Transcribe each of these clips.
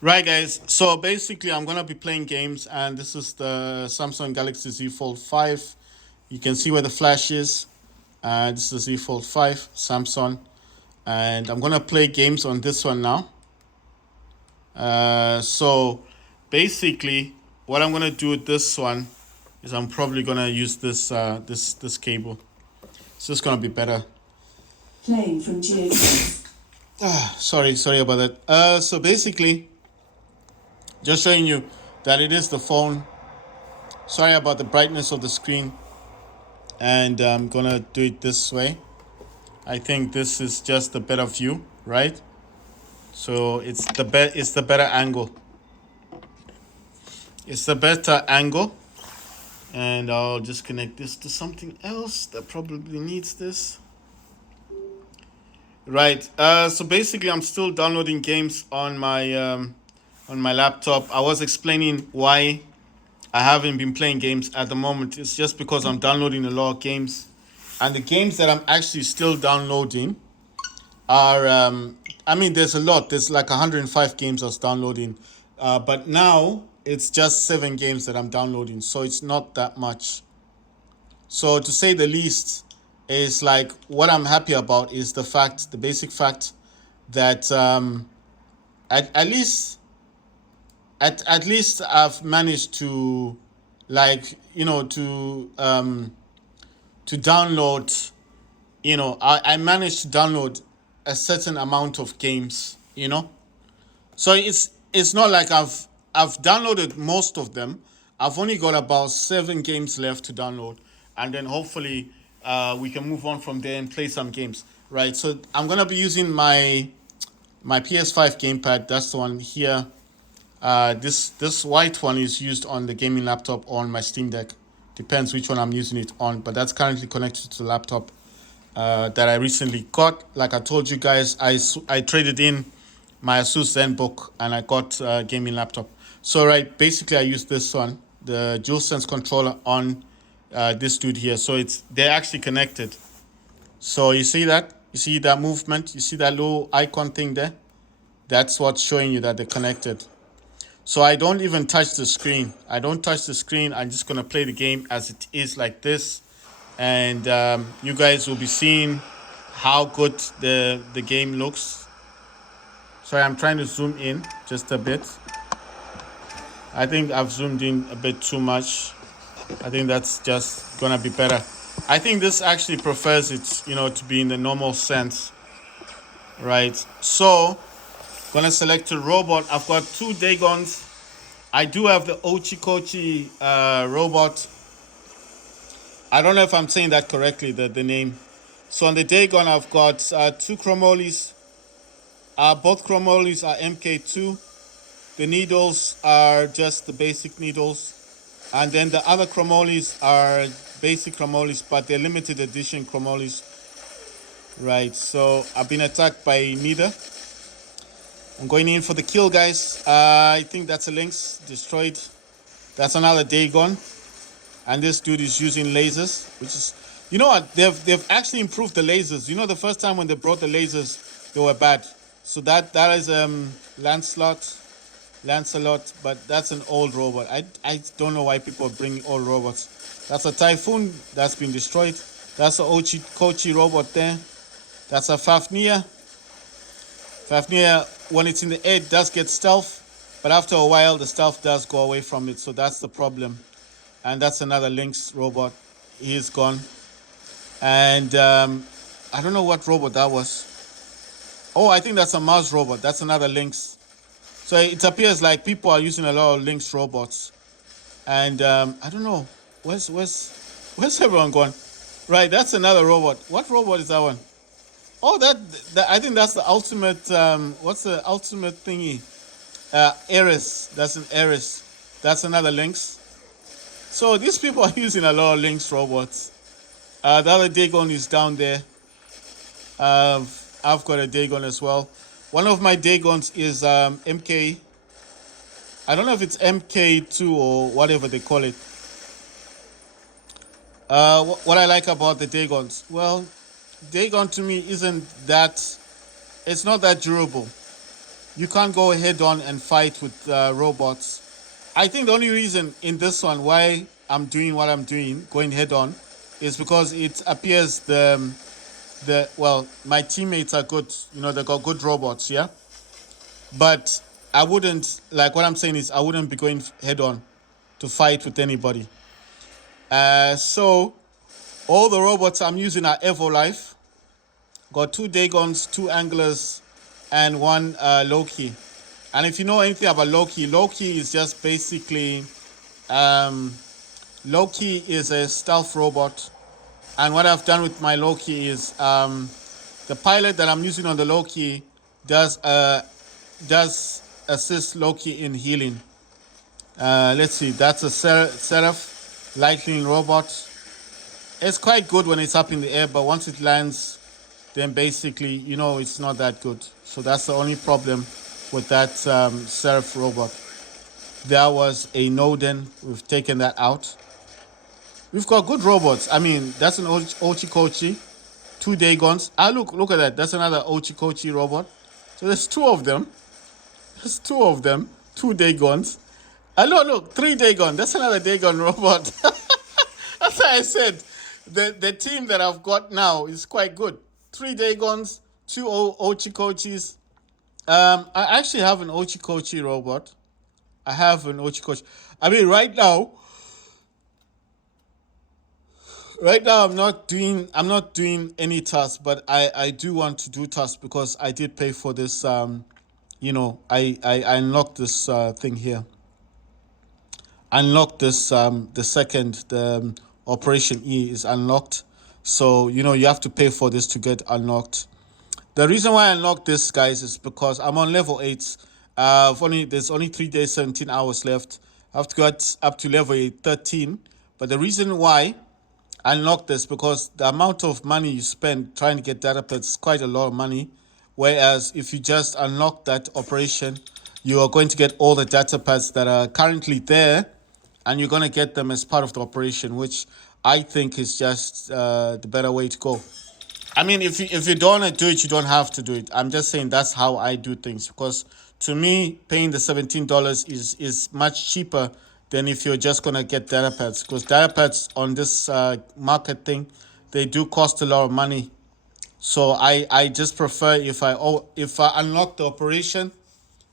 Right, guys. So basically, I'm gonna be playing games, and this is the Samsung Galaxy Z Fold 5. You can see where the flash is. This is the Z Fold 5 Samsung, and I'm gonna play games on this one now. So basically, what I'm gonna do with this one is I'm probably gonna use this cable. It's just gonna be better. Playing from DualSense. Sorry about that. So basically, just showing you that it is the phone. Sorry about the brightness of the screen, and I'm gonna do it this way. I think this is just a better view, right? So it's the better angle. It's the better angle, and I'll just connect this to something else that probably needs this. Right. So basically, I'm still downloading games on my laptop. I was explaining why I haven't been playing games at the moment. It's just because I'm downloading a lot of games, and the games that I'm actually still downloading are I mean, there's a lot. There's like 105 games I was downloading, but now it's just 7 games that I'm downloading, so it's not that much. So to say the least, is like what I'm happy about is the basic fact that at least at least I've managed to, like, to download. I managed to download a certain amount of games. So it's not like I've downloaded most of them. I've only got about 7 games left to download, and then hopefully we can move on from there and play some games. Right. So I'm gonna be using my PS5 gamepad. That's the one here. This white one is used on the gaming laptop or on my Steam Deck. Depends which one I'm using it on, but that's currently connected to the laptop that I recently got. Like I told you guys, I traded in my Asus ZenBook and I got a gaming laptop. So right, basically I use this one, the DualSense controller on this dude here. So they're actually connected. So you see that? You see that movement? You see that little icon thing there? That's what's showing you that they're connected. So I don't even touch the screen. I don't touch the screen. I'm just gonna play the game as it is, like this, and you guys will be seeing how good the game looks. Sorry, I'm trying to zoom in just a bit. I think I've zoomed in a bit too much. I think that's just gonna be better. I think this actually prefers it, to be in the normal sense, right? So, gonna select a robot. I've got 2 Dagons. I do have the Ochikochi robot. I don't know if I'm saying that correctly, the name. So on the Dagon, I've got 2 chromolis. Both chromolis are MK2. The needles are just the basic needles. And then the other chromolis are basic chromolis, but they're limited edition chromolis. Right, so I've been attacked by neither. I'm going in for the kill, guys. I think that's a Lynx. Destroyed. That's another Dagon. And this dude is using lasers, which is, you know what? They've actually improved the lasers. The first time when they brought the lasers, they were bad. So that is Lancelot, but that's an old robot. I don't know why people are bringing old robots. That's a Typhoon that's been destroyed. That's a Kochi robot there. That's a Fafnir. Fafnir, when it's in the air, it does get stealth, but after a while, the stealth does go away from it. So that's the problem. And that's another Lynx robot. He's gone. And I don't know what robot that was. Oh, I think that's a Mars robot. That's another Lynx. So it appears like people are using a lot of Lynx robots. And I don't know. Where's everyone gone? Right, that's another robot. What robot is that one? Oh, that I think that's the ultimate. What's the ultimate thingy? Ares. That's an Ares. That's another Lynx. So these people are using a lot of Lynx robots. The other Dagon is down there. I've got a Dagon as well. One of my Dagons is MK. I don't know if it's MK2 or whatever they call it. What I like about the Dagons, well, Dagon to me isn't that. It's not that durable. you can't go head on and fight with robots. I think the only reason in this one why I'm doing what I'm doing, going head on, is because it appears the well, my teammates are good. You know, they got good robots, yeah. But I wouldn't like what I'm saying is I wouldn't be going head on to fight with anybody. So all the robots I'm using are Evo Life. Got two Dagons, two Anglers, and one Loki. And if you know anything about Loki, Loki is just basically um, Loki is a stealth robot. And what I've done with my Loki is the pilot that I'm using on the Loki does assist Loki in healing. Let's see, that's a Seraph Lightning robot. It's quite good when it's up in the air, but once it lands, then basically, you know, it's not that good. So that's the only problem with that Seraph robot. There was a Noden. We've taken that out. We've got good robots. I mean, that's an Ochikochi. Two Dagons. Ah, look at that. That's another Ochikochi robot. So there's two of them. There's two of them. Two Dagons. Ah, look, three Dagon. That's another Dagon robot. That's why I said the team that I've got now is quite good. Three Dagons, two Ochikochis. I actually have an Ochikochi robot. I have an Ochikochi. I mean, right now I'm not doing any tasks, but I do want to do tasks because I did pay for this. I unlocked this thing here. Unlocked this the second the Operation E is unlocked. So you have to pay for this to get unlocked. The reason why I unlocked this, guys, is because I'm on level 8. There's only 3 days, 17 hours left. I have to get up to level 13. But the reason why I unlocked this because the amount of money you spend trying to get data pads is quite a lot of money. Whereas if you just unlock that operation, you are going to get all the data pads that are currently there, and you're going to get them as part of the operation, which I think is just the better way to go. I mean, if you don't want to do it, you don't have to do it. I'm just saying that's how I do things because to me, paying the $17 is much cheaper than if you're just gonna get data pads. Because data pads on this market thing, they do cost a lot of money. So I just prefer if I unlock the operation,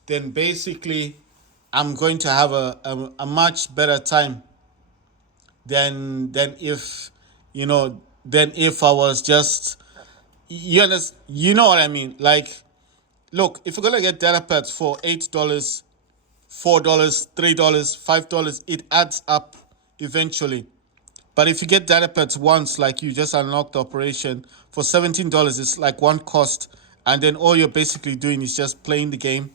then basically I'm going to have a much better time than if than if I was just you know what I mean? Like, look, if you're gonna get data pads for $8, $4, $3, $5, it adds up eventually. But if you get data pads once, like you just unlock the operation for $17, it's like one cost, and then all you're basically doing is just playing the game.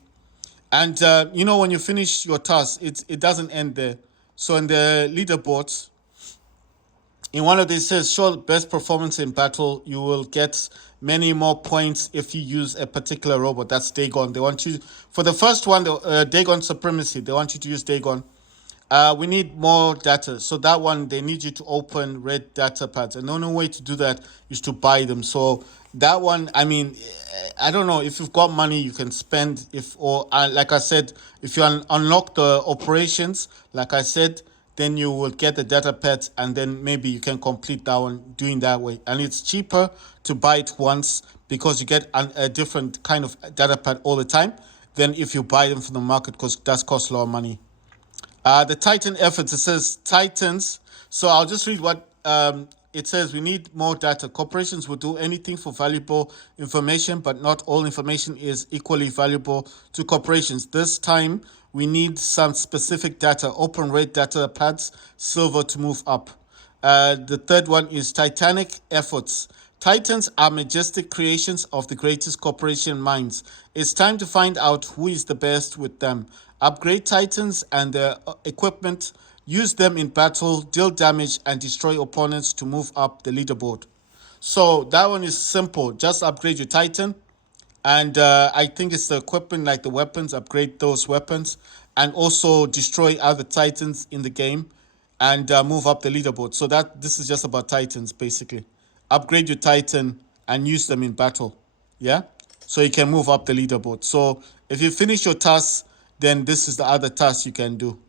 And when you finish your task, it doesn't end there. So in the leaderboards, in one of these says show best performance in battle, you will get many more points if you use a particular robot. That's Dagon. They want you for the first one, the Dagon supremacy. They want you to use Dagon. We need more data. So that one, they need you to open red data pads. And the only way to do that is to buy them. So that one, I mean, I don't know if you've got money you can spend. Like I said, if you unlock the operations, like I said, then you will get the data pads, and then maybe you can complete that one doing that way. And it's cheaper to buy it once because you get a different kind of data pad all the time than if you buy them from the market, because it does cost a lot of money. The Titan efforts, it says Titans. So I'll just read what it says. We need more data. Corporations will do anything for valuable information, but not all information is equally valuable to corporations. This time, we need some specific data. Open red data pads, silver to move up. The third one is Titanic efforts. Titans are majestic creations of the greatest corporation minds. It's time to find out who is the best with them. Upgrade Titans and their equipment, use them in battle, deal damage, and destroy opponents to move up the leaderboard. So that one is simple. Just upgrade your Titan. And I think it's the equipment, like the weapons, upgrade those weapons. And also destroy other Titans in the game and move up the leaderboard. So this is just about Titans, basically. Upgrade your Titan and use them in battle. Yeah? so you can move up the leaderboard. So if you finish your task, then this is the other task you can do.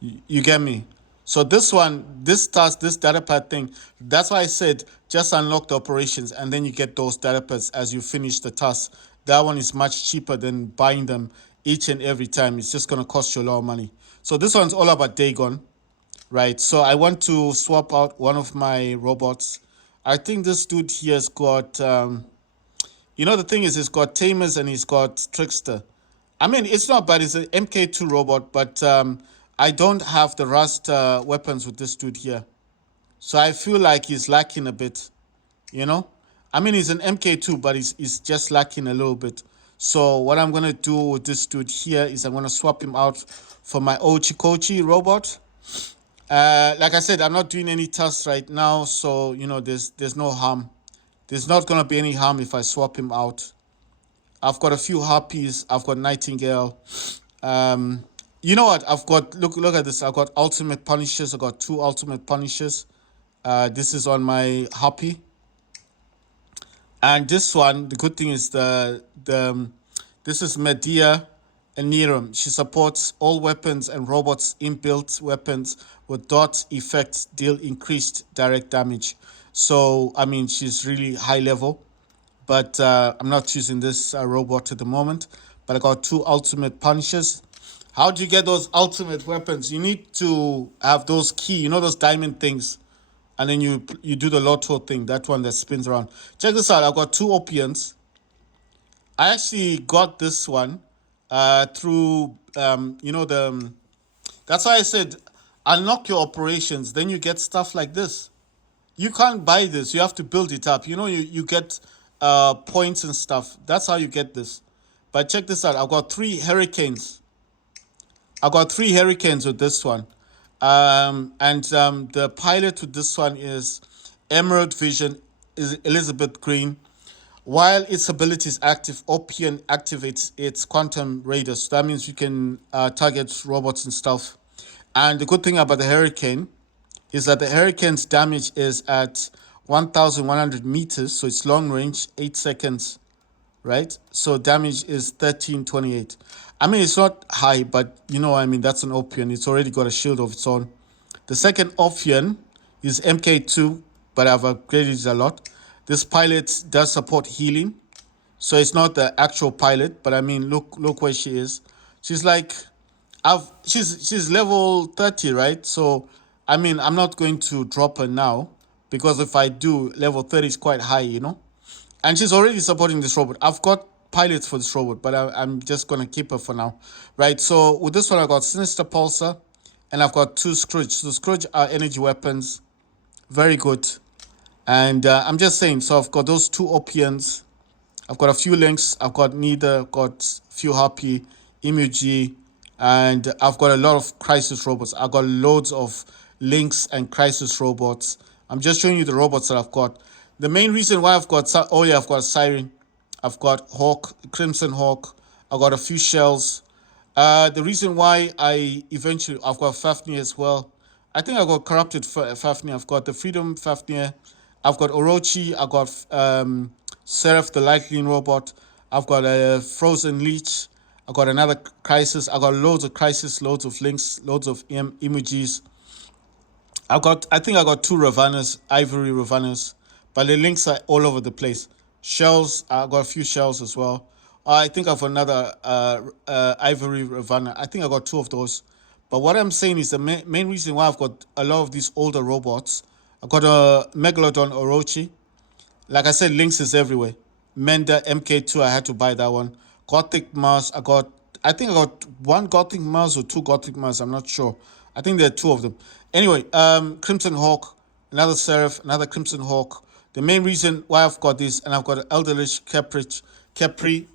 You get me? So this one, this task, this data pad thing, that's why I said just unlock the operations and then you get those data pads as you finish the task. That one is much cheaper than buying them each and every time. It's just going to cost you a lot of money. So this one's all about Dagon, right? So I want to swap out one of my robots. I think this dude here has got, the thing is, he's got Tamers and he's got Trickster. I mean, it's not bad. It's an MK2 robot, but I don't have the Rust weapons with this dude here. So I feel like he's lacking a bit, you know? I mean, he's an MK2, but he's just lacking a little bit. So what I'm going to do with this dude here is I'm going to swap him out for my Ochikochi robot. Like I said, I'm not doing any tasks right now, so, there's no harm. There's not going to be any harm if I swap him out. I've got a few Harpies. I've got Nightingale. You know what? I've got, look at this. I've got Ultimate Punishers. I've got 2 Ultimate Punishers. This is on my Harpy. And this one, the good thing is this is Medea and Niram. She supports all weapons and robots inbuilt weapons with dot effects deal increased direct damage. So, I mean, she's really high level. But I'm not choosing this robot at the moment. But I got 2 Ultimate Punishers. How do you get those ultimate weapons? You need to have those key, those diamond things. And then you do the lotto thing, that one that spins around. Check this out. I've got 2 Opians. I actually got this one through, that's why I said unlock your operations. Then you get stuff like this. You can't buy this. You have to build it up. You get points and stuff. That's how you get this. But check this out. I've got 3 Hurricanes. I got 3 Hurricanes with this one. And the pilot with this one is Emerald Vision, is Elizabeth Green. While its ability is active, Opian activates its quantum radar. So that means you can target robots and stuff. And the good thing about the Hurricane is that the Hurricane's damage is at 1,100 meters. So it's long range, 8 seconds. Right? So damage is 1328. I mean, it's not high, but that's an Opian. It's already got a shield of its own. The second Opian is MK2, but I've upgraded it a lot. This pilot does support healing. So it's not the actual pilot, but I mean, look where she is. She's like, she's level 30, right? So, I mean, I'm not going to drop her now because if I do, level 30 is quite high, And she's already supporting this robot. I've got pilots for this robot, but I'm just going to keep her for now. Right, so with this one, I got Sinister Pulsar, and I've got 2 Scourge. So Scourge are energy weapons. Very good. And I'm just saying, so I've got those 2 Opians. I've got a few links. I've got Neither, got a few Harpy, Imuji, and I've got a lot of Crisis robots. I've got loads of links and Crisis robots. I'm just showing you the robots that I've got. The main reason why I've got, I've got Siren, I've got Hawk, Crimson Hawk, I've got a few shells. The reason why I've got Fafnir as well. I think I got Corrupted Fafnir, I've got the Freedom Fafnir, I've got Orochi, I've got Seraph the Lightning Robot, I've got a Frozen Leech, I've got another Crisis, I've got loads of Crisis, loads of links, loads of emojis. I think I got 2 Ravannas, Ivory Ravannas, but the links are all over the place. Shells, I got a few shells as well. I think I've another Ivory Ravanna. I think I got 2 of those. But what I'm saying is the main reason why I've got a lot of these older robots. I got a Megalodon Orochi. Like I said, links is everywhere. Menda MK2, I had to buy that one. Gothic Mars, I think I got 1 Gothic Mars or 2 Gothic Mars, I'm not sure. I think there are 2 of them. Anyway, Crimson Hawk, another Seraph, another Crimson Hawk. The main reason why I've got this, and I've got Eldritch Capri,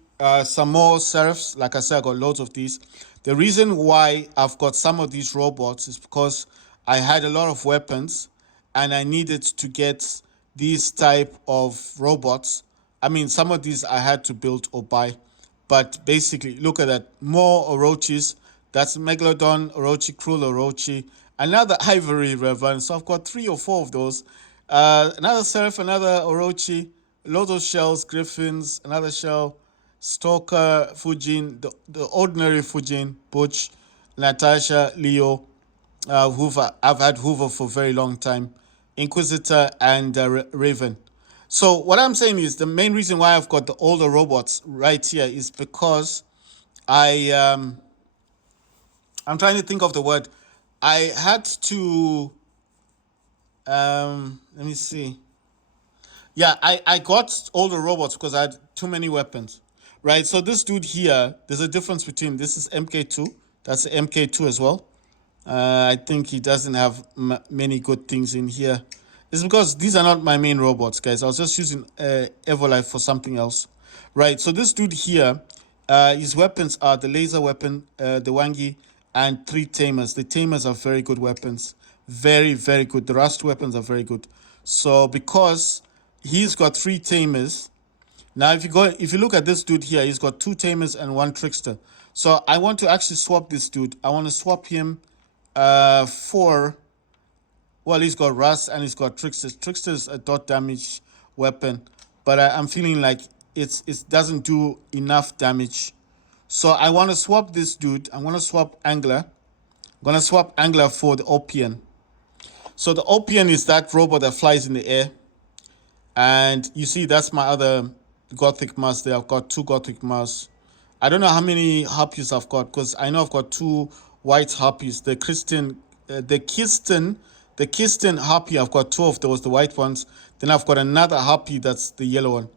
some more Seraphs. Like I said, I got loads of these. The reason why I've got some of these robots is because I had a lot of weapons and I needed to get these type of robots. I mean, some of these I had to build or buy. But basically, look at that. More Orochis. That's Megalodon, Orochi, Cruel Orochi. Another Ivory Revan. So I've got 3 or 4 of those. Another Seraph, another Orochi. lots of shells, griffins, another shell, stalker, Fujin, the ordinary Fujin, Butch, Natasha, Leo, Hoover. I've had Hoover for a very long time, Inquisitor, and Raven. So what I'm saying is the main reason why I've got the older robots right here is because I I'm trying to think of the word. I had to let me see. Yeah, I got older robots because I had too many weapons. Right? So this dude here, there's a difference between this is MK2, that's MK2 as well. I think he doesn't have many good things in here. It's because these are not my main robots, guys. I was just using Everlife for something else. Right, so this dude here, his weapons are the laser weapon, the Wangi, and 3 Tamers. The Tamers are very good weapons. Very, very good. The Rust weapons are very good. So because he's got 3 Tamers, now, if you look at this dude here, he's got 2 Tamers and 1 Trickster. So I want to actually swap this dude. I want to swap him for, well, he's got Rust and he's got Trickster. Trickster is a dot damage weapon, but I'm feeling like it doesn't do enough damage. So I want to swap this dude. I'm going to swap Angler. I'm going to swap Angler for the Opian. So the Opian is that robot that flies in the air. And you see, that's my other Gothic Mars there. I've got 2 Gothic Mars. I don't know how many Harpies I've got because I know I've got 2 white Harpies. The Kirsten Harpy, I've got 2 of those, the white ones. Then I've got another Harpy that's the yellow one.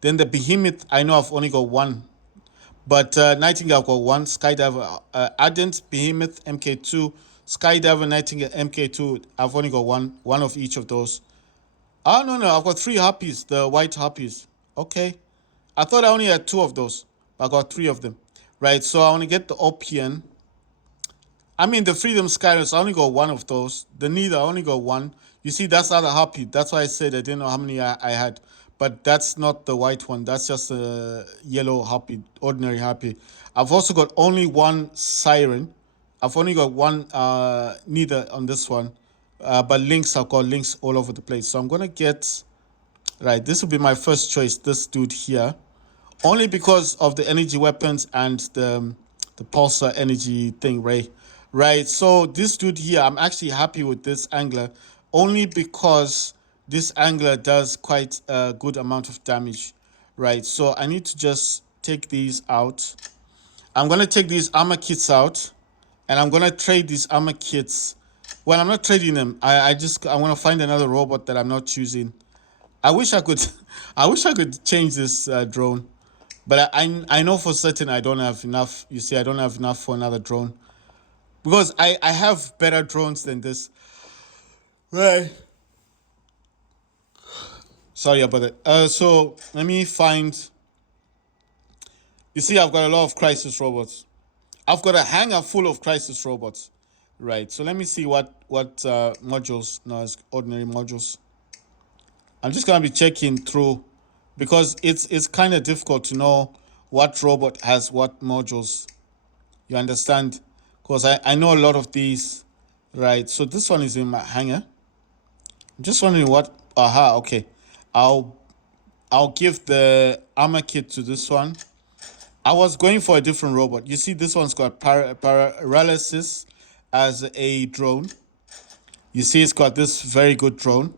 Then the Behemoth, I know I've only got 1. But Nightingale, I've got 1. Skydiver, Ardent, Behemoth, MK2. Skydiver, Nightingale, MK2. I've only got 1 of each of those. Oh, no, I've got 3 Harpies, the white Harpies. Okay. I thought I only had 2 of those, but I got 3 of them. Right, so I want to get the Opian. I mean, the Freedom Skyrers, I only got 1 of those. The Neither, I only got 1. You see, that's not a Harpy. That's why I said I didn't know how many I had. But that's not the white one. That's just a yellow Harpy, ordinary Harpy. I've also got only 1 Siren. I've only got 1 Neither on this one. But links, I've got links all over the place. So I'm going to get, right, this will be my first choice, this dude here. Only because of the energy weapons and the pulsar energy thing, Ray. Right, so this dude here, I'm actually happy with this Angler. Only because this Angler does quite a good amount of damage. Right, so I need to just take these out. I'm going to take these armor kits out. And I'm going to trade these armor kits. Well, I'm not trading them. I want to find another robot that I'm not choosing. I wish I could I wish I could change this drone. But I know for certain I don't have enough. You see, I don't have enough for another drone. Because I have better drones than this. Right. Sorry about it. So let me find. You see, I've got a lot of crisis robots. I've got a hangar full of crisis robots. Right. So let me see what modules. No, it's ordinary modules. I'm just gonna be checking through because it's kind of difficult to know what robot has what modules. You understand? Because I know a lot of these. Right. So this one is in my hangar. I'm just wondering what. Aha. Okay. I'll give the armor kit to this one. I was going for a different robot. You see, this one's got paralysis as a drone. You see, it's got this very good drone.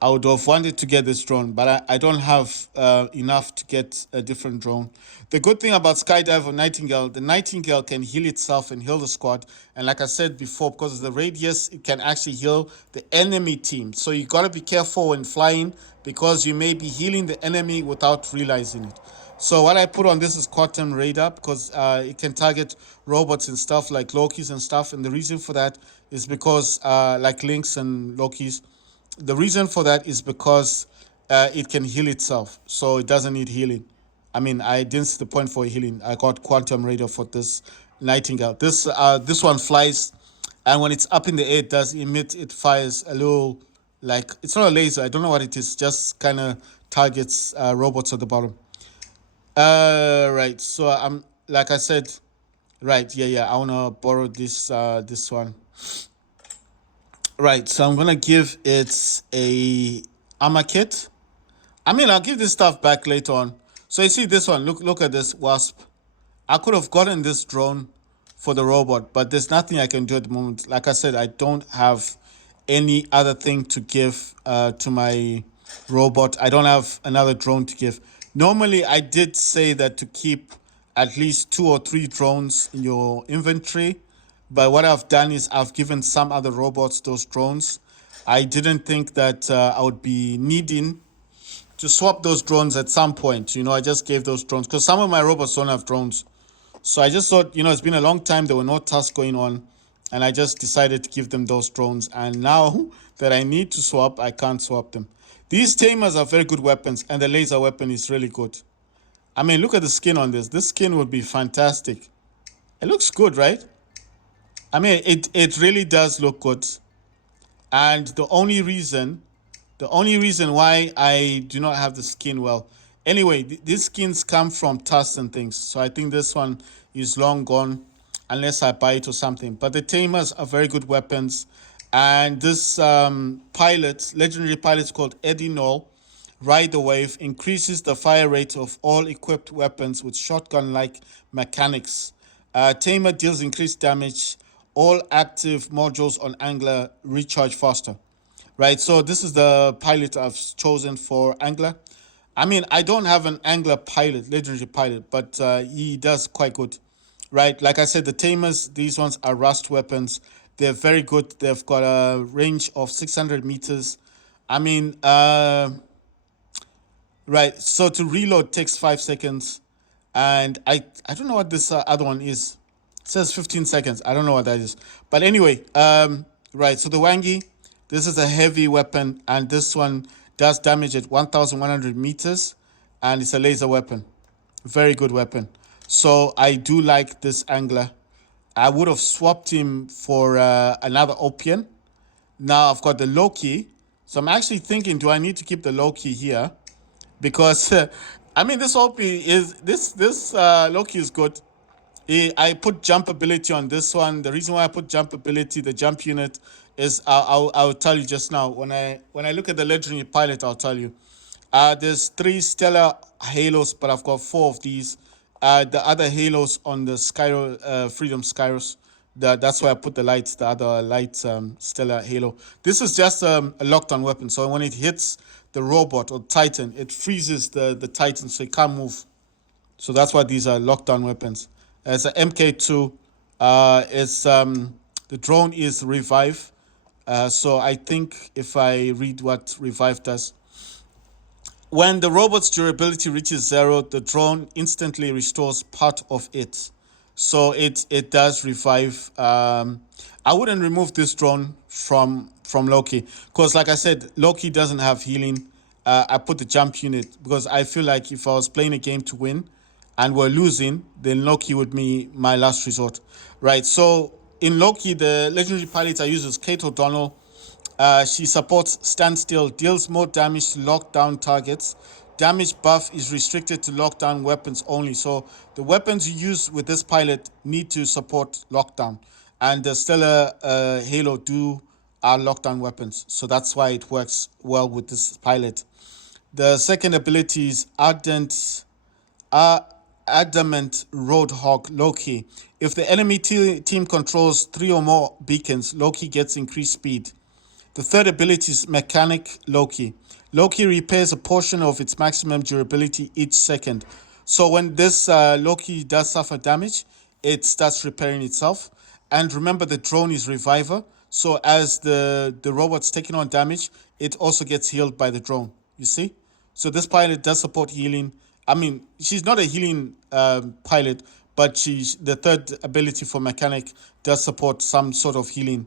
I would have wanted to get this drone, but I don't have enough to get a different drone. The good thing about Skydive or Nightingale, the Nightingale can heal itself and heal the squad. And like I said before, because of the radius, it can actually heal the enemy team. So you got to be careful when flying because you may be healing the enemy without realizing it. So what I put on this is Quantum Radar because it can target robots and stuff like Lokis and stuff. And the reason for that is because like Lynx and Lokis, the reason for that is because it can heal itself, so it doesn't need healing. I mean, I didn't see the point for healing. I got Quantum Radar for this Nightingale. This one flies, and when it's up in the air, it does emit. It fires a little, like it's not a laser. I don't know what it is. Just kind of targets robots at the bottom. Right. So I'm like I said, right. Yeah. I wanna borrow this one. Right, so I'm gonna give it a armor kit. I mean, I'll give this stuff back later on. So you see this one. Look at this wasp. I could have gotten this drone for the robot, but there's nothing I can do at the moment. Like I said, I don't have any other thing to give to my robot. I don't have another drone to give. Normally, I did say that to keep at least 2 or 3 drones in your inventory, but what I've done is I've given some other robots those drones. I didn't think that I would be needing to swap those drones at some point. I just gave those drones because some of my robots don't have drones. So I just thought, it's been a long time. There were no tasks going on. And I just decided to give them those drones. And now that I need to swap, I can't swap them. These tamers are very good weapons. And the laser weapon is really good. I mean, look at the skin on this. This skin would be fantastic. It looks good, right? I mean, it really does look good. And the only reason why I do not have the skin, well, anyway, these skins come from tusks and things. So I think this one is long gone unless I buy it or something. But the tamers are very good weapons. And this legendary pilot called Eddie Knoll, Ride the Wave, increases the fire rate of all equipped weapons with shotgun-like mechanics. Tamer deals increased damage. All active modules on Angler recharge faster. Right, so this is the pilot I've chosen for Angler. I mean, I don't have an Angler pilot, legendary pilot, but he does quite good. Right, like I said, the Tamers, these ones are rust weapons. They're very good. They've got a range of 600 meters. I mean, right, so to reload takes 5 seconds. And I don't know what this other one is. It says 15 seconds. I don't know what that is. But anyway, right, so the Wangi, this is a heavy weapon, and this one does damage at 1,100 meters, and it's a laser weapon. Very good weapon. So I do like this Angler. I would have swapped him for another Opian. Now I've got the Loki. So I'm actually thinking, do I need to keep the Loki here? Because I mean, this Loki is good. I put jump ability on this one. The reason why I put jump ability, the jump unit, is I'll tell you just now. When I look at the legendary pilot, I'll tell you. There's 3 stellar halos, but I've got 4 of these. The other halos on the Skyro, Freedom Skyros. That's why I put the other light stellar halo. This is just a lockdown weapon. So when it hits the robot or Titan, it freezes the Titan so it can't move. So that's why these are lockdown weapons. It's a MK2. It's the drone is revive. So I think if I read what revive does, when the robot's durability reaches 0, the drone instantly restores part of it. So it does revive. I wouldn't remove this drone from Loki because, like I said, Loki doesn't have healing. I put the jump unit because I feel like if I was playing a game to win and we're losing, then Loki would be my last resort. Right. So in Loki, the legendary pilot I use is Kate O'Donnell. She supports standstill, deals more damage to lockdown targets. Damage buff is restricted to lockdown weapons only. So the weapons you use with this pilot need to support lockdown. And the Stellar Halo do are lockdown weapons. So that's why it works well with this pilot. The second ability is Adamant Roadhog Loki. If the enemy team controls 3 or more beacons, Loki gets increased speed. The third ability is Mechanic Loki. Loki repairs a portion of its maximum durability each second. So when this Loki does suffer damage, it starts repairing itself. And remember, the drone is Reviver. So as the robot's taking on damage, it also gets healed by the drone. You see? So this pilot does support healing. I mean, she's not a healing pilot, but the third ability for Mechanic does support some sort of healing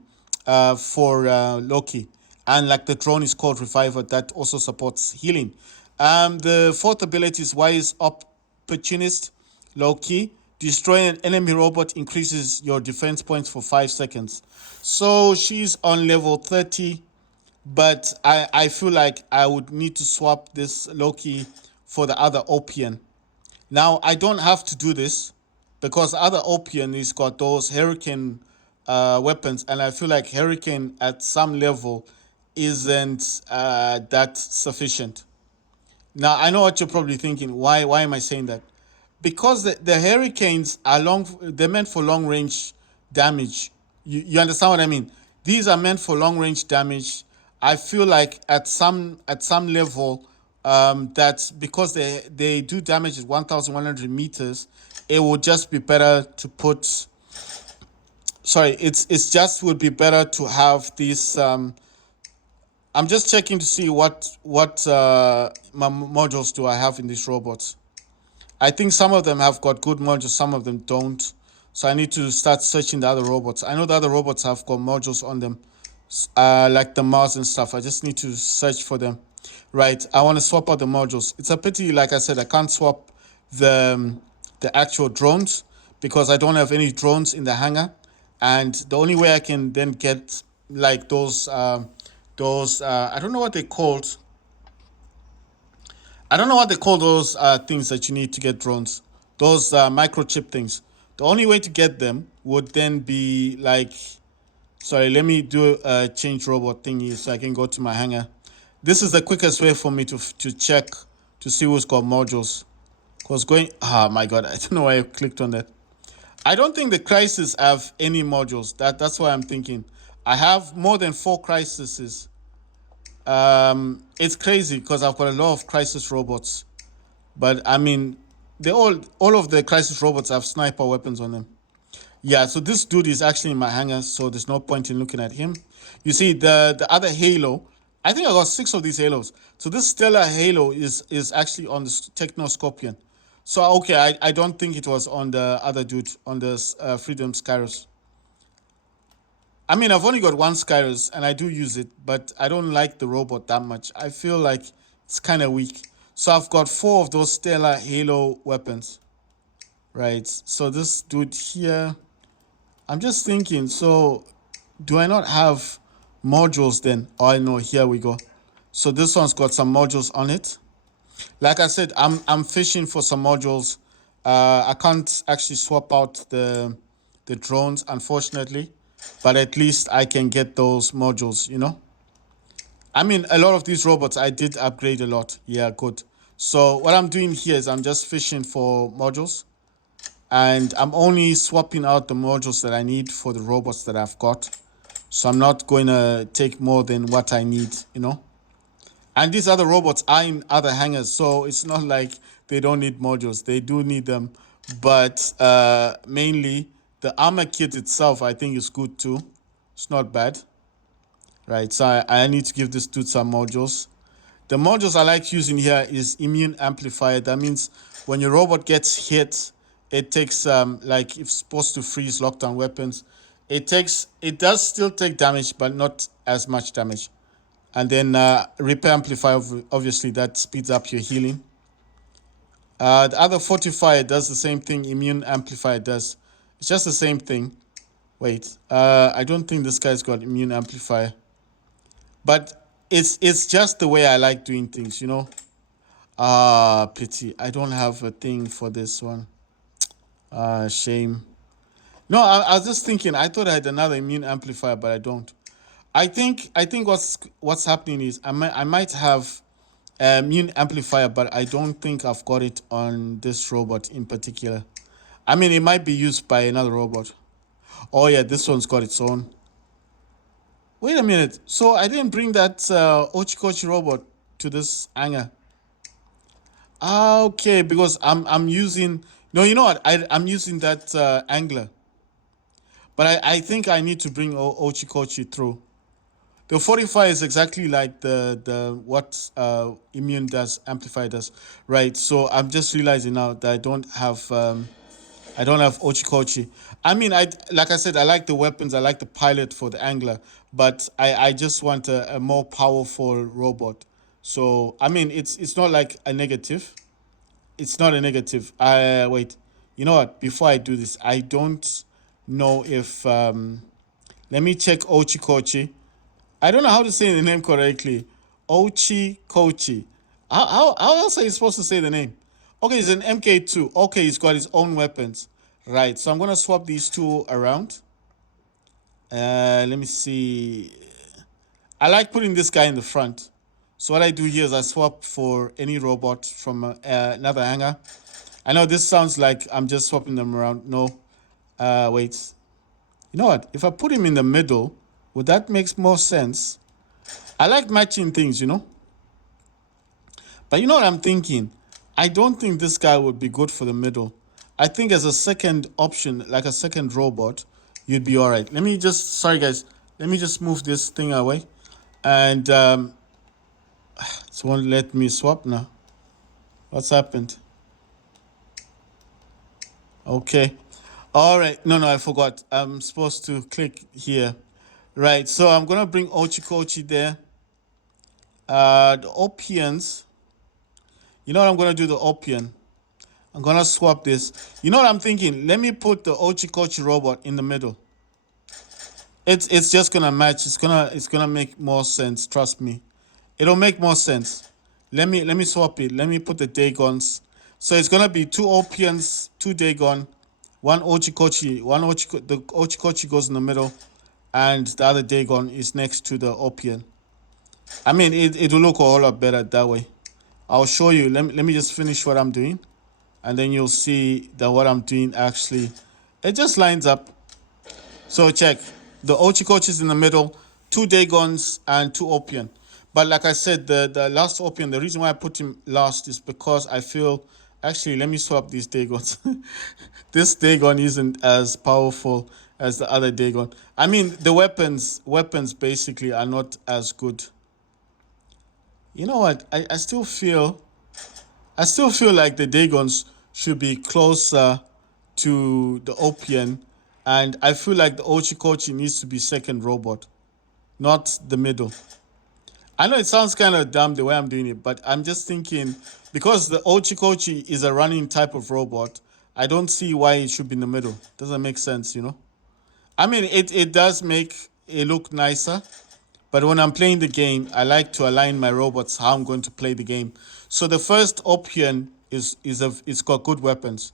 for Loki. And like the drone is called Reviver, that also supports healing. The fourth ability is Wise Opportunist Loki. Destroy an enemy robot increases your defense points for 5 seconds. So she's on level 30, but I feel like I would need to swap this Loki for the other Opian. Now, I don't have to do this because the other Opian has got those Hurricane weapons, and I feel like Hurricane at some level isn't that sufficient. Now I know what you're probably thinking. Why am I saying that? Because the hurricanes are long. They're meant for long range damage. You understand what I mean? These are meant for long range damage. I feel like at some level, that because they do damage at 1,100 meters, it would just be better to put. Sorry, it's just would be better to have these. I'm just checking to see what modules do I have in these robots. I think some of them have got good modules, some of them don't. So I need to start searching the other robots. I know the other robots have got modules on them, like the Mars and stuff. I just need to search for them. Right. I want to swap out the modules. It's a pity, like I said, I can't swap the actual drones because I don't have any drones in the hangar, and the only way I can then get like those I don't know what they called. I don't know what they call those things that you need to get drones. Those microchip things. The only way to get them would then be like, sorry, let me do a change robot thingy so I can go to my hangar. This is the quickest way for me to check to see who's got modules. Cause going, oh my god, I don't know why I clicked on that. I don't think the Crisis have any modules. That's why I'm thinking. I have more than 4 Crises. It's crazy because I've got a lot of Crisis robots. But I mean, they all of the Crisis robots have sniper weapons on them. Yeah, so this dude is actually in my hangar, so there's no point in looking at him. You see, the other Halo, I think I got 6 of these Halos. So this Stellar Halo is actually on the Techno Scorpion. So okay, I don't think it was on the other dude on the Freedom Skyros. I mean, I've only got one Skyros and I do use it, but I don't like the robot that much. I feel like it's kind of weak. So I've got 4 of those Stellar Halo weapons, right? So this dude here, I'm just thinking, so do I not have modules then? Oh, I know, here we go. So this one's got some modules on it. Like I said, I'm fishing for some modules. I can't actually swap out the drones, unfortunately, but at least I can get those modules, you know? I mean, a lot of these robots, I did upgrade a lot. Yeah, good. So what I'm doing here is I'm just fishing for modules, and I'm only swapping out the modules that I need for the robots that I've got. So I'm not going to take more than what I need, you know? And these other robots are in other hangars, so it's not like they don't need modules. They do need them, but mainly the armor kit itself, I think, is good too. It's not bad, right? So I need to give this dude some modules. The modules I like using here is immune amplifier. That means when your robot gets hit, it takes like it's supposed to freeze lockdown weapons. It does still take damage, but not as much damage. And then repair amplifier, obviously that speeds up your healing. The other fortifier does the same thing. Immune amplifier does. It's just the same thing. Wait, I don't think this guy's got immune amplifier, but it's just the way I like doing things, you know. Pity I don't have a thing for this one. Shame. No, I was just thinking. I thought I had another immune amplifier, but I don't. I think what's happening is I might have immune amplifier, but I don't think I've got it on this robot in particular. I mean, it might be used by another robot. Oh yeah, this one's got its own. Wait a minute. So I didn't bring that Ochikochi robot to this hangar. Okay, because I'm using no, you know what? I'm using that angler, but I think I need to bring Ochikochi through. The 45 is exactly like the what immune does, amplify does, right? So I'm just realizing now that I don't have Ochikochi. I mean, I like I said, I like the weapons, I like the pilot for the angler, but I just want a more powerful robot. So I mean, it's not like a negative. It's not a negative. I wait. You know what? Before I do this, I don't know if let me check Ochikochi. I don't know how to say the name correctly. Ochi Kochi. How else are you supposed to say the name? Okay, it's an MK2. Okay, he's got his own weapons. Right, so I'm going to swap these two around. Let me see. I like putting this guy in the front. So what I do here is I swap for any robot from another hangar. I know this sounds like I'm just swapping them around. No, wait. You know what? If I put him in the middle, would that make more sense? I like matching things, But you know what I'm thinking? I don't think this guy would be good for the middle. I think as a second option, like a second robot, you'd be all right. Sorry guys, let me just move this thing away. And it won't let me swap now. What's happened? Okay. All right. No, I forgot. I'm supposed to click here. Right. So I'm going to bring Ochikochi there. The Opians. You know what I'm going to do? The Opian. I'm going to swap this. You know what I'm thinking? Let me put the Ochikochi robot in the middle. It's just going to match. It's gonna make more sense. Trust me. It'll make more sense. Let me swap it. Let me put the Dagons. So it's gonna be two Opians, two Dagon, one Ochikochi. The Ochikochi goes in the middle, and the other Dagon is next to the Opian. I mean, it will look a whole lot better that way. I'll show you. Let me just finish what I'm doing, and then you'll see that what I'm doing actually, it just lines up. So check. The Ochikochi is in the middle, two Dagons and two Opian. But like I said, the last Opian, the reason why I put him last is because I feel... Actually, let me swap these Dagons. This Dagon isn't as powerful as the other Dagon. I mean, the weapons basically are not as good. You know what? I still feel like the Dagons should be closer to the Opian, and I feel like the Ochikochi needs to be second robot, not the middle. I know it sounds kind of dumb the way I'm doing it, but I'm just thinking because the Ochikochi is a running type of robot, I don't see why it should be in the middle. Doesn't make sense. I mean, it does make it look nicer, but when I'm playing the game, I like to align my robots how I'm going to play the game. So the first Opian it's got good weapons.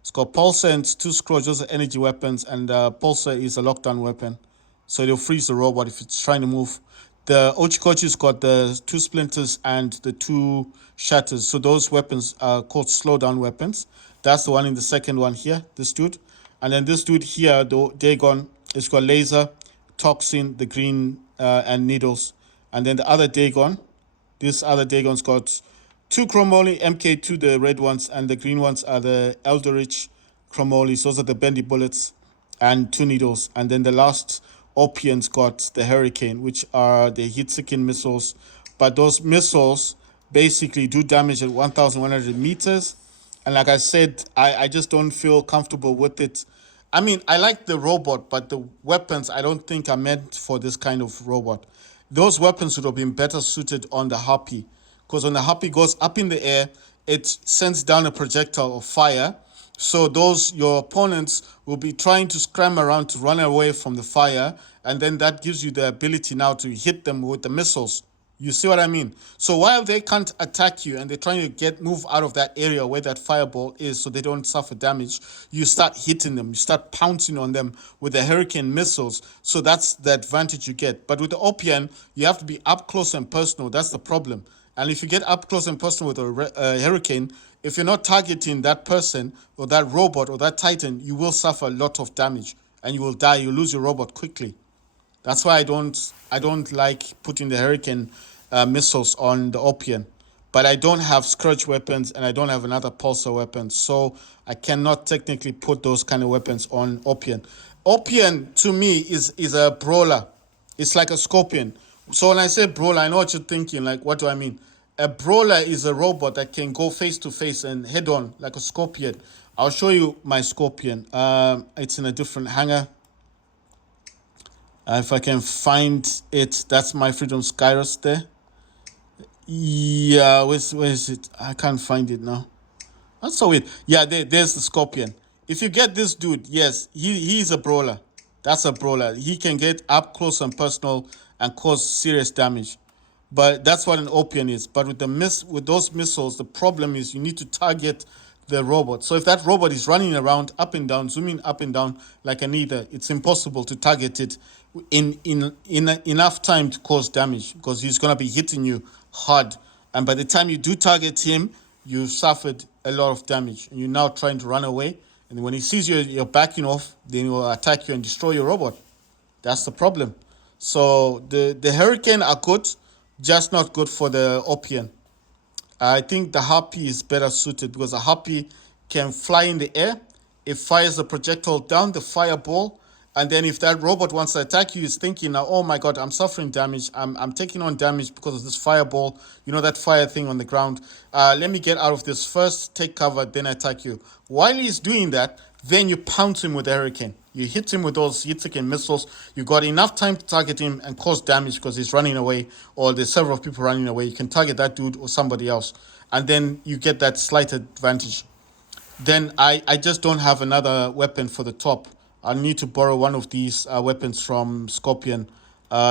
It's got Pulsar, two Scrolls, those are energy weapons, and Pulsar is a lockdown weapon. So it'll freeze the robot if it's trying to move. The Ochikochi's got the two Splinters and the two Shatters. So those weapons are called slowdown weapons. That's the one in the second one here, this dude. And then this dude here, the Dagon, it's got Laser, Toxin, the green, and Needles. And then the other Dagon, this other Dagon's got two Chromoly, MK2, the red ones, and the green ones are the Eldritch Chromoly. Those are the bendy bullets, and two Needles. And then the last Opian's got the Hurricane, which are the heat-seeking missiles. But those missiles basically do damage at 1,100 meters. And like I said, I just don't feel comfortable with it. I mean, I like the robot, but the weapons I don't think are meant for this kind of robot. Those weapons would have been better suited on the Harpy, because when the Harpy goes up in the air, it sends down a projectile of fire. So your opponents will be trying to scram around to run away from the fire, and then that gives you the ability now to hit them with the missiles. You see what I mean? So while they can't attack you and they're trying to move out of that area where that fireball is so they don't suffer damage, you start hitting them. You start pouncing on them with the Hurricane missiles. So that's the advantage you get. But with the Opian, you have to be up close and personal. That's the problem. And if you get up close and personal with a Hurricane, if you're not targeting that person or that robot or that Titan, you will suffer a lot of damage and you will die. You lose your robot quickly. That's why I don't like putting the Hurricane missiles on the Opian. But I don't have Scourge weapons and I don't have another Pulsar weapon. So I cannot technically put those kind of weapons on Opian. Opian, to me, is a brawler. It's like a Scorpion. So when I say brawler, I know what you're thinking. Like, what do I mean? A brawler is a robot that can go face to face and head on like a Scorpion. I'll show you my Scorpion. It's in a different hangar. If I can find it, that's my Freedom Skyros there. Yeah, where is it? I can't find it now. That's so weird. Yeah, there's the Scorpion. If you get this dude, yes, he's a brawler. That's a brawler. He can get up close and personal and cause serious damage. But that's what an Opian is. But with those missiles, the problem is you need to target the robot. So if that robot is running around up and down, zooming up and down like an ether, it's impossible to target it in enough time to cause damage, because he's going to be hitting you hard. And by the time you do target him, you've suffered a lot of damage. And you're now trying to run away. And when he sees you're backing off, then he will attack you and destroy your robot. That's the problem. So the Hurricane are good, just not good for the Opian. I think the Harpy is better suited because the Harpy can fly in the air. It fires the projectile down, the fireball, and then if that robot wants to attack you, is thinking now, oh my god, I'm suffering damage. I'm taking on damage because of this fireball. You know that fire thing on the ground. Let me get out of this first, take cover, then attack you. While he's doing that, then you pounce him with the Hurricane. You hit him with those hit-taking missiles. You got enough time to target him and cause damage because he's running away, or there's several people running away. You can target that dude or somebody else, and then you get that slight advantage. Then I just don't have another weapon for the top. I need to borrow one of these weapons from Scorpion.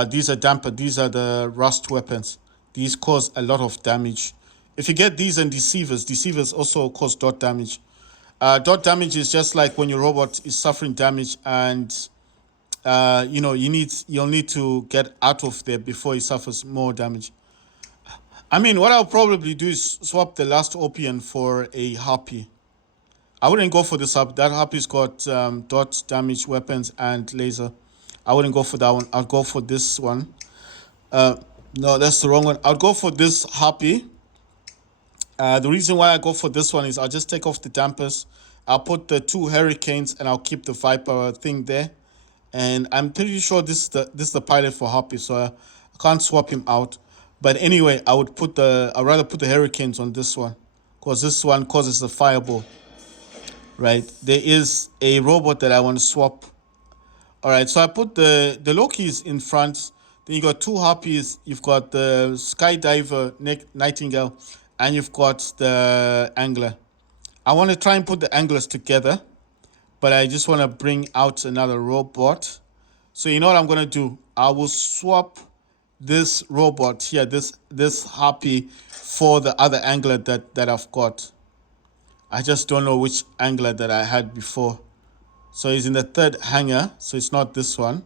These are damper. These are the rust weapons. These cause a lot of damage. If you get these and deceivers also cause dot damage. Dot damage is just like when your robot is suffering damage and you'll need to get out of there before he suffers more damage. I mean, what I'll probably do is swap the last Opian for a Harpy. I wouldn't go for this Harpy. That Harpy's got dot damage weapons and laser. I wouldn't go for that one. I'll go for this one. No, that's the wrong one. I'll go for this Harpy. The reason why I go for this one is I'll just take off the dampers. I'll put the 2 Hurricanes and I'll keep the Viper thing there. And I'm pretty sure this is the pilot for Harpy, so I can't swap him out. But anyway, I'd rather put the Hurricanes on this one, because this one causes the fireball. Right, there is a robot that I want to swap. All right, so I put the Lokis in front. Then you got 2 Harpies. You've got the Skydiver Nightingale, and you've got the Angler. I want to try and put the Anglers together, but I just want to bring out another robot. So you know what I'm going to do? I will swap this robot here, this Harpy, for the other Angler that I've got. I just don't know which Angler that I had before. So he's in the 3rd hangar, so it's not this one.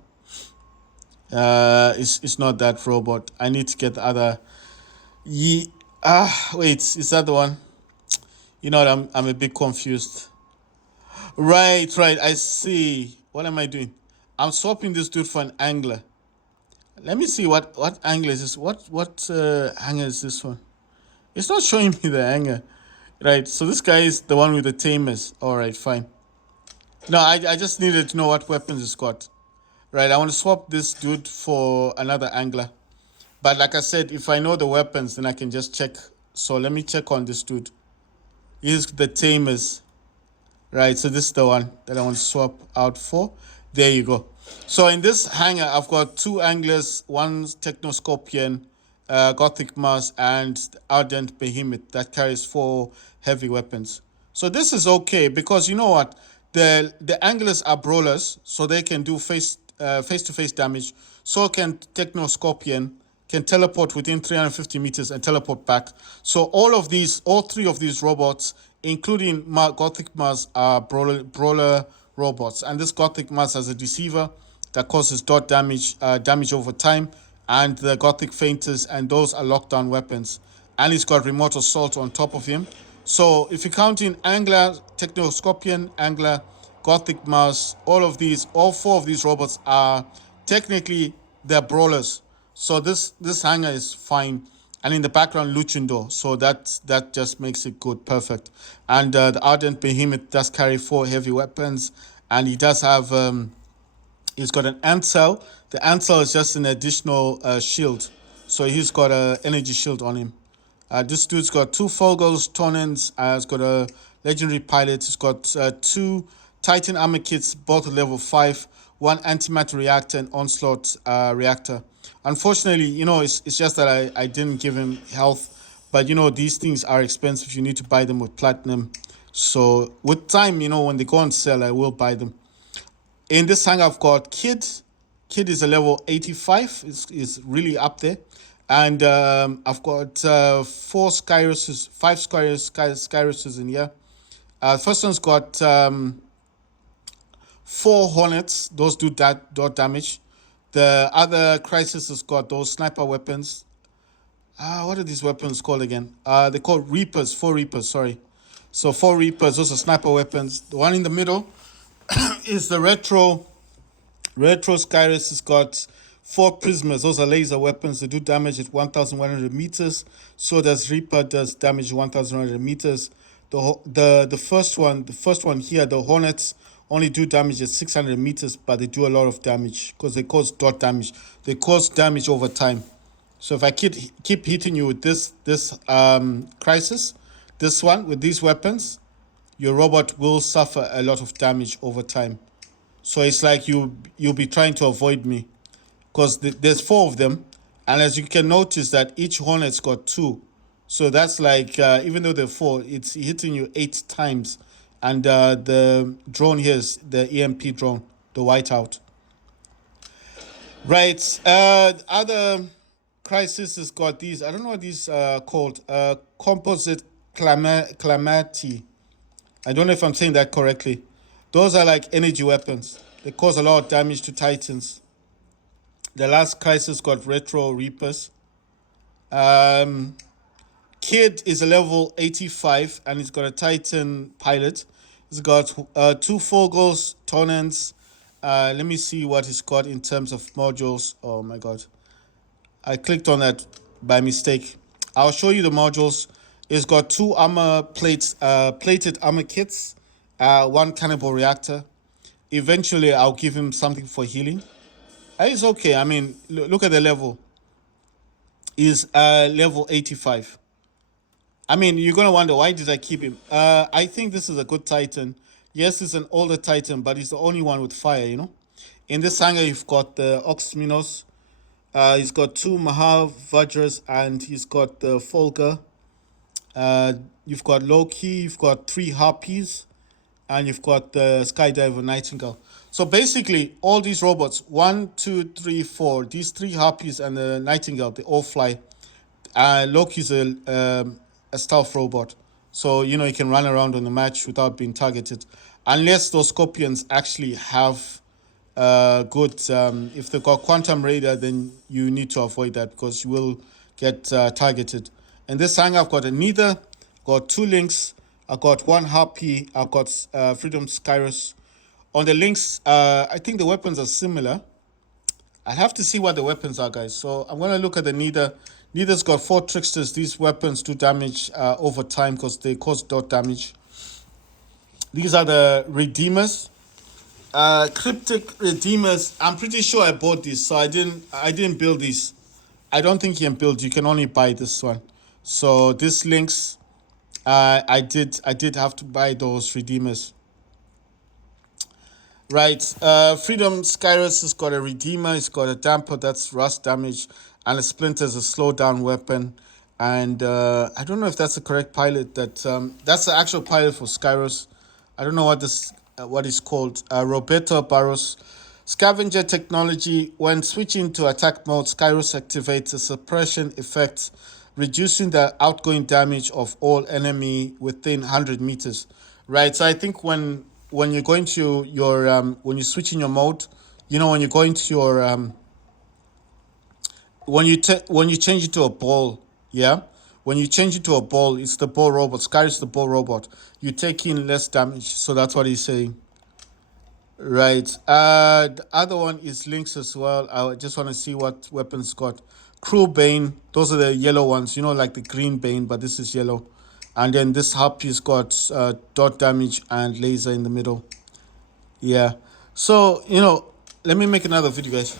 It's not that robot. I need to get the other. Wait, is that the one? You know what? I'm a bit confused. Right. I see. What am I doing? I'm swapping this dude for an Angler. Let me see what Angler is this. What hangar is this one? It's not showing me the hangar. Right, so this guy is the one with the tamers. Alright, fine. No, I just needed to know what weapons he's got. Right, I want to swap this dude for another Angler. But like I said, if I know the weapons, then I can just check. So let me check on this dude. Here's the tamers. Right, so this is the one that I want to swap out for. There you go. So in this hangar, I've got 2 Anglers, 1 Technoscorpion, Gothic Mars, and Ardent Behemoth that carries 4 heavy weapons. So this is okay because you know what? The Anglers are brawlers, so they can do face-to-face damage. So can Technoscorpion, can teleport within 350 meters and teleport back. So all 3 of these robots, including Gothic Mars, are brawler robots. And this Gothic Mars has a deceiver that causes dot damage over time, and the Gothic Fainters, and those are lockdown weapons. And he's got remote assault on top of him. So if you count in Angler, Technoscorpion, Angler, Gothic Mars, all 4 of these robots are technically they're brawlers. So this hangar is fine. And in the background, Luchindor. So that just makes it good, perfect. And the Ardent Behemoth does carry 4 heavy weapons, and he does have he's got an ant cell. The ant cell is just an additional shield. So he's got an energy shield on him. This dude's got 2 Fogels, Tonans. He's got a legendary pilot. He's got 2 Titan armor kits, both at level 5. 1 antimatter reactor and onslaught reactor. Unfortunately, it's just that I didn't give him health. But, these things are expensive. You need to buy them with platinum. So with time, when they go on sale, I will buy them. In this hangar, I've got Kid. Kid is a level 85. Is really up there. And I've got 4 Skyruses, 5 Skyruses in here. First one's got 4 Hornets. Those do dot damage. The other Crisis has got those sniper weapons. what are these weapons called again? They're called Reapers, 4 Reapers, sorry. So 4 Reapers, those are sniper weapons. The one in the middle is the Retro Skyrus has got 4 Prismas. Those are laser weapons. They do damage at 1,100 meters. So does Reaper does damage 1,100 meters. The first one here, the Hornets only do damage at 600 meters, but they do a lot of damage because they cause dot damage. They cause damage over time. So if I keep hitting you with this crisis, this one with these weapons, your robot will suffer a lot of damage over time. So it's like you'll be trying to avoid me because there's 4 of them, and as you can notice that each Hornet's got 2. So that's like even though they're 4, it's hitting you 8 times. And the drone here is the EMP drone, the whiteout. Right. Other crisis has got these. I don't know what these are called. Composite calamity. I don't know if I'm saying that correctly. Those are like energy weapons. They cause a lot of damage to Titans. The last crisis got Retro Reapers. Kid is a level 85 and he's got a Titan pilot. He's got 2 Fogels, Tonans. Let me see what he's got in terms of modules. Oh my god. I clicked on that by mistake. I'll show you the modules. It's got 2 armor plates, plated armor kits, 1 cannibal reactor. Eventually, I'll give him something for healing. It's okay. I mean, look at the level. Is level 85. I mean, you're going to wonder, why did I keep him? I think this is a good Titan. Yes, it's an older Titan, but he's the only one with fire, you know? In this hangar, you've got the Oxminos. He's got 2 Mahavajras, and he's got the Folga. You've got Loki, you've got 3 Harpies, and you've got the Skydiver Nightingale. So basically, all these robots, 1, 2, 3, 4, these 3 Harpies and the Nightingale, they all fly. Loki's a stealth robot. So, you know, you can run around on the match without being targeted. Unless those Scorpions actually have good... if they've got Quantum Radar, then you need to avoid that because you will get targeted. In this hangar, I've got a Neither, got 2 Lynx, I've got 1 Harpy, I've got Freedom Skyrus. On the Lynx, I think the weapons are similar. I have to see what the weapons are, guys. So I'm going to look at the Neither. Neither's got 4 Tricksters. These weapons do damage over time because they cause dot damage. These are the Redeemers. Cryptic Redeemers. I'm pretty sure I bought these, so I didn't build these. I don't think you can build. You can only buy this one. So this Lynx, I did have to buy those Redeemers. Right, Freedom Skyrus has got a Redeemer, it's got a Damper, that's rust damage, and a Splinter is a slow down weapon. And I don't know if that's the correct pilot. That's the actual pilot for Skyrus. I don't know what it's called. Roberto Barros. Scavenger technology. When switching to attack mode, Skyrus activates a suppression effect, reducing the outgoing damage of all enemy within 100 meters. Right, so I think when you're going to your when you switch in your mode, you know, when you're going to your when you change it to a ball, yeah, when you change it to a ball, it's the ball robot. Skyrus the ball robot. You take in less damage, so that's what he's saying. Right. The other one is Lynx as well. I just want to see what weapons got. Crew Bane. Those are the yellow ones. You know, like the green Bane, but this is yellow. And then this Harpy's got dot damage and laser in the middle. Yeah. So, you know, let me make another video, guys.